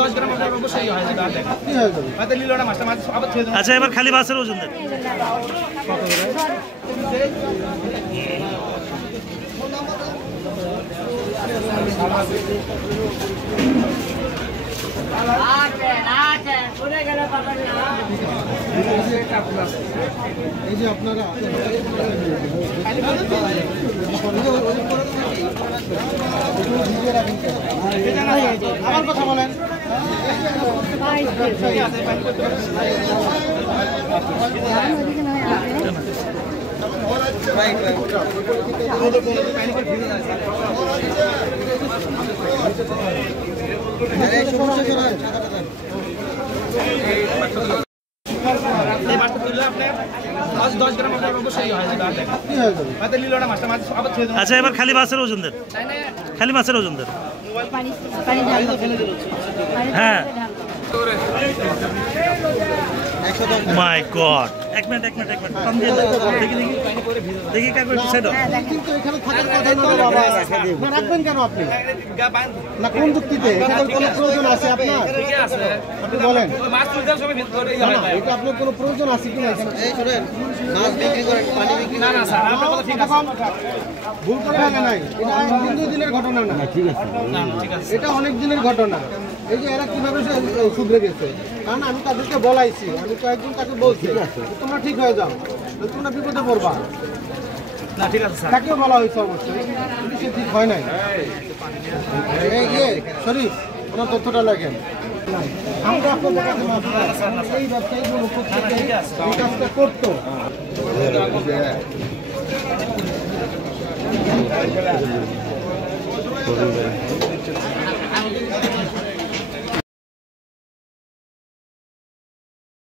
10 গ্রাম আপনার অবশ্যই হয়ে যাবে। আর দেখেন কি হয়ে যাবে, হয়তো লিলোটা মাছটা মাছ আবার ছেড়ে দেন। আচ্ছা, এবার খালি মাছের ওজন দেন। কত করে? এই যে আপনারা আমার কথা বলেন। এই মাছটা তুললে আপনার 10 গ্রাম আপনার অবশ্যই হয়ে যাবে। আর দেখেন কি হয়ে যাবে, হয়তো লিলোটা মাছটা মাছ আবার ছেড়ে দেন। আচ্ছা, এবার খালি মাছের ওজন দেন। খালি মাছের ওজন দেন। হ্যাঁ, মাই গড, এক মিনিট টান দিয়ে দেখি কাকু একটু সাইড কিন্তু এখানে থাকার কথা না বাবা, না রাখবেন কেন আপনি? না কোন যুক্তিতে? এখানে কোনো প্রয়োজন আছে আপনার? আপনি বলেন মাছ তুলতে সময় ভিতরে এটা আপনার কোনো প্রয়োজন আছে কি না? এই শুনেন, মাছ বিক্রি করেন, পানি বিক্রি না। না স্যার, আপনার কথা ঠিক আছে, ভুল করে ফেলে নাই। এটা একদিন দুই দিনের ঘটনা না। ঠিক আছে, না ঠিক আছে, এটা অনেক দিনের ঘটনা। এই যে এরা কিভাবে শুধরে গেছে, কারণ আমি তাদেরকে বলাইছি, আমি কয়েকজন তাকে বলছি তোমরা ঠিক হয়ে যাও, তোমরা বিপদে পড়বা না। ঠিক আছে স্যার, তাকেও বলা হয়েছে অবশ্যই, কিন্তু সে ঠিক হয় নাই। শরীফ, ওনার তথ্যটা লেখেন। আমরা আপনাদের কাছে এই ব্যবসায়ীগুলো এই কাজটা করতো।